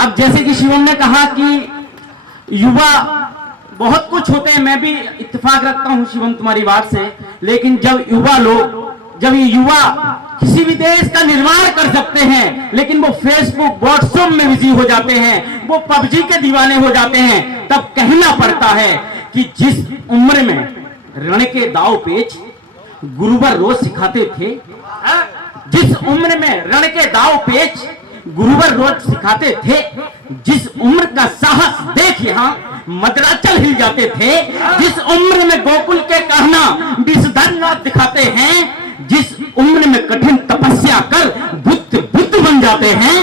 अब जैसे कि शिवम ने कहा कि युवा बहुत कुछ होते हैं, मैं भी इत्तेफाक रखता हूं शिवम तुम्हारी बात से, लेकिन जब ये युवा किसी भी देश का निर्माण कर सकते हैं, लेकिन वो फेसबुक व्हाट्सएप में बिजी हो जाते हैं, वो पबजी के दीवाने हो जाते हैं, तब कहना पड़ता है कि जिस उम्र में रण के दाव पेच गुरुवर रोज सिखाते थे, जिस उम्र में रण के दाव पेच गुरुवर रोज सिखाते थे, जिस उम्र का साहस देख यहाँ मद्राचल हिल जाते थे, जिस उम्र में गोकुल के कहना विषधरनाथ दिखाते हैं, जिस उम्र में कठिन तपस्या कर बुद्ध बन जाते हैं,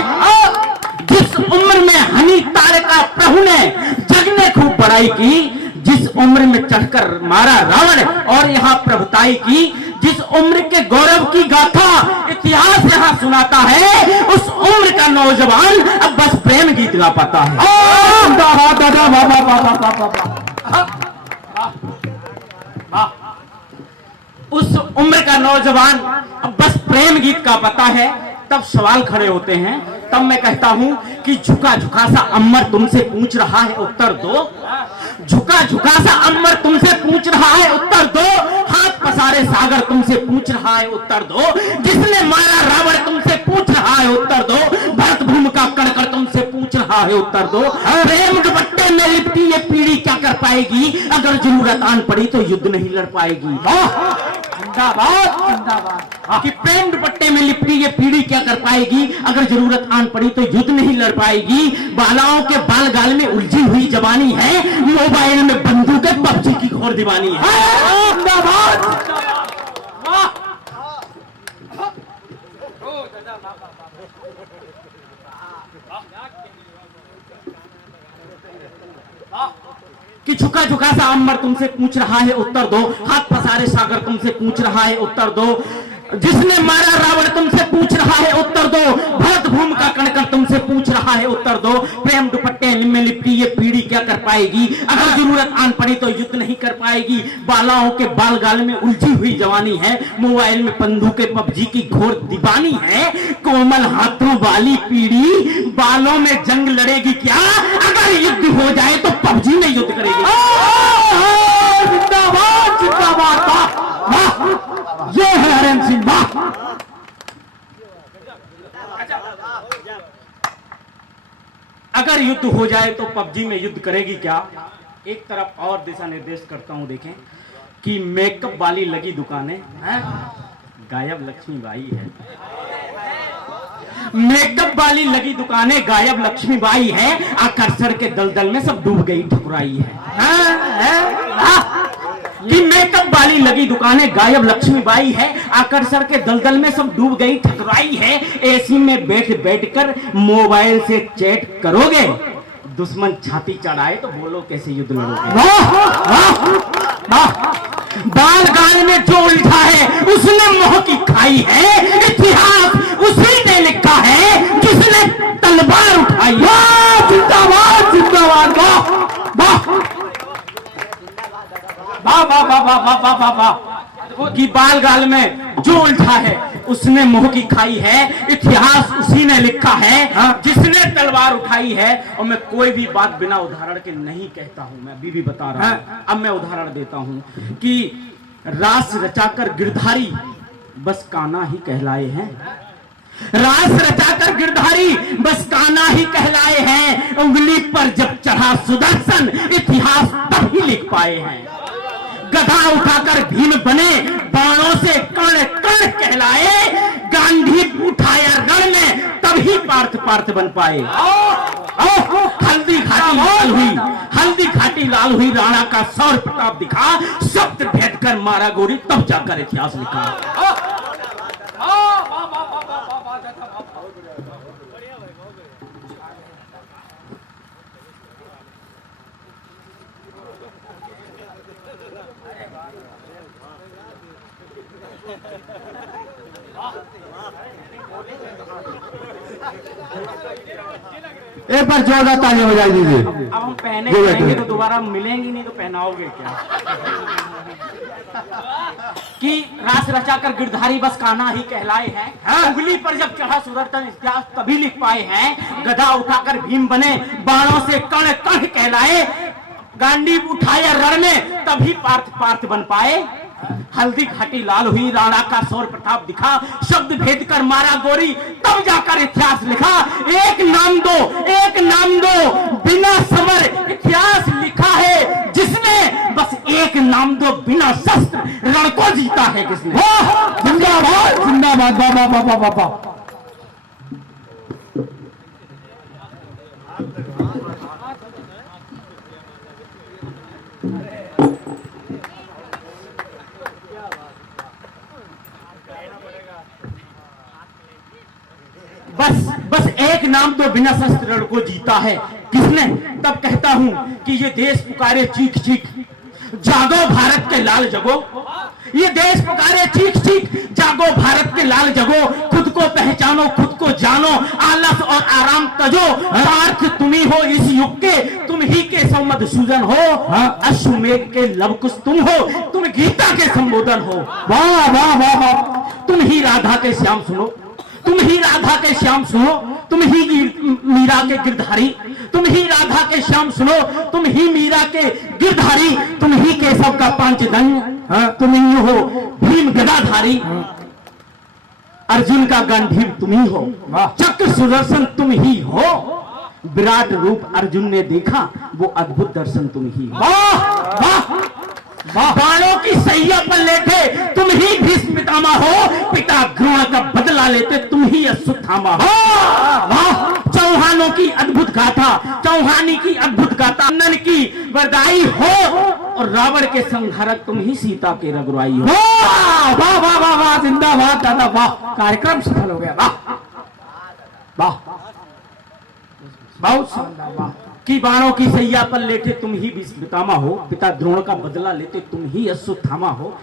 जिस उम्र में हनी तारका प्रभु ने जग ने खूब बड़ाई की, जिस उम्र में चढ़कर मारा रावण और यहाँ प्रभुताई की, जिस उम्र के गौरव की गाथा इतिहास यहाँ सुनाता है, उस उम्र का नौजवान अब बस प्रेम गीत गा पाता है। उस उम्र का नौजवान अब बस प्रेम गीत का पता है। तब सवाल खड़े होते हैं, तब मैं कहता हूं कि झुका झुका सा अम्बर तुमसे पूछ रहा है उत्तर दो, झुका झुका सा अम्बर तुमसे पूछ रहा है उत्तर दो, हाथ पसारे सागर तुमसे पूछ रहा है उत्तर दो, जिसने मारा रावण तुमसे पूछ रहा है उत्तर दो, भरत भूमि का कणकण तुमसे पूछ रहा है उत्तर दो, प्रेम दुपट्टे में लिपटी ये पीढ़ी क्या कर पाएगी, अगर जरूरत आन पड़ी तो युद्ध नहीं लड़ पाएगी। कि प्रेम दुपट्टे में लिपटी ये पीढ़ी क्या कर पाएगी, अगर जरूरत आन पड़ी तो युद्ध नहीं लड़ पाएगी। बालाओं के बाल गाल में उलझी हुई जवानी है, मोबाइल में बंदूकें पबजी की घोर दीवानी है। कि झुका झुका सा अम्बर तुमसे पूछ रहा है उत्तर दो, हाथ पसारे सागर तुमसे पूछ रहा है उत्तर दो, जिसने मारा रावण तुमसे पूछ रहा है उत्तर दो, भरत भूमि का कणकण तुमसे पूछ रहा है उत्तर दो, प्रेम दुपट्टे में लिपटी ये पीढ़ी क्या कर पाएगी, अगर जरूरत आन पड़ी तो युद्ध नहीं कर पाएगी। बालाओं के बाल गाल में उलझी हुई जवानी है, मोबाइल में बंदूकें पबजी की घोर दीवानी है, कोमल हाथों वाली पीढ़ी बालों में जंग लड़ेगी क्या, अगर युद्ध हो जाए तो पबजी में युद्ध करेगी। जिंदाबाद जिंदाबाद, ये है हरेंद्र सिंह। अगर युद्ध हो जाए तो पबजी में युद्ध करेगी क्या। एक तरफ और दिशा निर्देश करता हूं, देखें कि मेकअप वाली लगी दुकानें गायब लक्ष्मीबाई है, मेकअप वाली लगी दुकानें गायब लक्ष्मीबाई है, आकर्षण के दलदल में सब डूब गई ठकुराई है। कि मेकअप वाली लगी दुकानें गायब लक्ष्मीबाई है, आकर्षण के दलदल में सब डूब गई ठकुराई है, एसी में बैठ बैठकर मोबाइल से चैट करोगे, दुश्मन छाती चढ़ाए तो बोलो कैसे युद्ध लड़ोगे। बाल गाल में जो उलझा है उसने मोह की खाई है, इतिहास उसी ने लिखा है जिसने तलवार उठाई। जिंदाबाद जिंदाबाद, वाह वाह वाह वाह वाह वाह वाह वाह। कि बाल गाल में जो उलझा है उसने मोह की खाई है, इतिहास उसी ने लिखा है जिसने तलवार उठाई है। और मैं कोई भी बात बिना उदाहरण के नहीं कहता हूं, मैं अभी भी बता रहा हूं। अब मैं उदाहरण देता हूं कि रास रचाकर गिरधारी बस कान्हा ही कहलाए हैं, रास रचाकर गिरधारी बस कान्हा ही कहलाए हैं, उंगली पर जब चढ़ा सुदर्शन इतिहास तब ही लिख पाए हैं, गधा उठाकर भीम बने बाणों से कण कण कहलाए, गांधी उठाया रण में तभी पार्थ बन पाए। हल्दी घाटी लाल हुई, हल्दी घाटी लाल हुई, राणा का सौर प्रताप दिखा, शब्द भेद कर मारा गोरी तब जाकर इतिहास लिखा। एक बार जोरदार ताली हो जाए दीजिए। अब हम पहने जाएंगे तो दोबारा मिलेंगे नहीं, तो पहनाओगे क्या। कि रास रचाकर गिरधारी बस कान्हा ही कहलाए हैं। उंगली पर जब चढ़ा सुदर्शन इतिहास तभी लिख पाए हैं। गदा उठाकर भीम बने, बाणों से कण कण कहलाए। गांडीव उठाया रण में तभी पार्थ बन पाए। हल्दी घाटी लाल हुई, राणा का सौर प्रताप दिखा। शब्द भेद कर मारा गोरी, तब जाकर इतिहास लिखा। एक नाम दो बिना समर इतिहास लिखा है जिसने। बस एक नाम दो बिना शस्त्र रण को जीता है किसने। जिंदाबाद जिंदाबाद, वाह वाह वाह वाह वाह। बस एक नाम तो बिना शस्त्र रण को जीता है किसने। तब कहता हूं कि ये देश पुकारे चीख चीख, जागो भारत के लाल जगो। ये देश पुकारे चीख चीख, जागो भारत के लाल जगो। खुद को पहचानो, खुद को जानो, आलस और आराम तजो। पार्थ तुम ही हो इस युग के, तुम ही के सौ मधुसूदन हो। अश्वमेघ के लवकुश तुम हो, तुम गीता के संबोधन हो। वाह वाह वाह वाह। तुम ही राधा के श्याम सुनो, तुम ही राधा के श्याम सुनो, तुम ही मीरा के गिरधारी। तुम ही राधा के श्याम सुनो, तुम ही मीरा के गिरधारी। तुम ही केशव का पांचदंड, तुम ही हो भीम गदाधारी। अर्जुन का गांधीव तुम ही हो, चक्र सुदर्शन तुम ही हो। विराट रूप अर्जुन ने देखा, वो अद्भुत दर्शन तुम ही हो। वाह वाह। बाणों की सैया पर लेटे तुम ही भीष्म पितामह हो। पिता द्रोण का बदला लेते तुम ही अश्वत्थामा हो। वाह। चौहानों की अद्भुत गाथा, चौहानी की अद्भुत गाथा, नंदन की वरदाई हो। और रावण के संहारक तुम ही सीता के रघुराई हो। वाह वाह वाह वाह वाह, जिंदाबाद दादा, वाह। कार्यक्रम सफल हो गया, वाह वाह, बहुत शानदार, वाह। कि बाणों की सैया पर लेटे तुम ही भीष्म पितामह हो। पिता द्रोण का बदला लेते तुम ही अश्वत्थामा हो।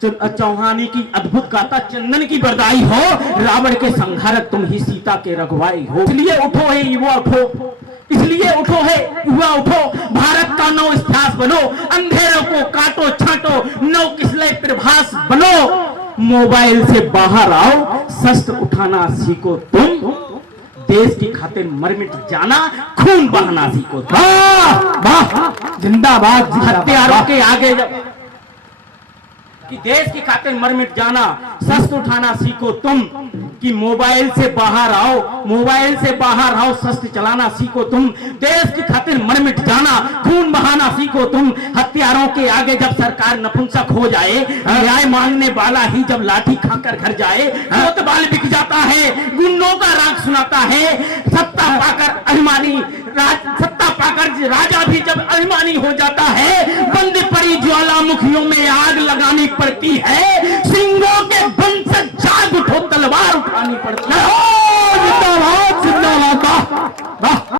चौहानी की अद्भुत गाथा, चंदन की बरदाई हो। रावण के संहारक तुम ही सीता के रघुवाई हो। इसलिए उठो है युवा उठो, इसलिए उठो है युवा उठो। भारत का नव इतिहास बनो, अंधेरों को काटो छांटो, नव किसलय प्रभास बनो। मोबाइल से बाहर आओ, शस्त्र उठाना सीखो तुम। देश की खातिर मर मिट जाना, खून बहाना सीखो। वाह वाह, जिंदाबाद। हत्यारों के आगे जब कि देश की खातिर मर मिट जाना, शस्त्र उठाना सीखो तुम। कि मोबाइल से बाहर आओ, मोबाइल से बाहर आओ, शस्त्र चलाना सीखो तुम। देश की खातिर मर मिट जाना, खून बहाना सीखो तुम। हत्यारों के आगे जब सरकार नपुंसक हो जाए, न्याय मांगने वाला ही जब लाठी खाकर घर जाए, कोतवाल बिक जाता है, गुंडों का राग सुनाता है। सत्ता पाकर अभिमानी, सत्ता पाकर राजा भी जब अभिमानी हो जाता है, बंद पड़ी ज्वालामुखियों में आग लगानी पड़ती है। सिंगों के बन से जाग उठो, तलवार उठानी पड़ती है।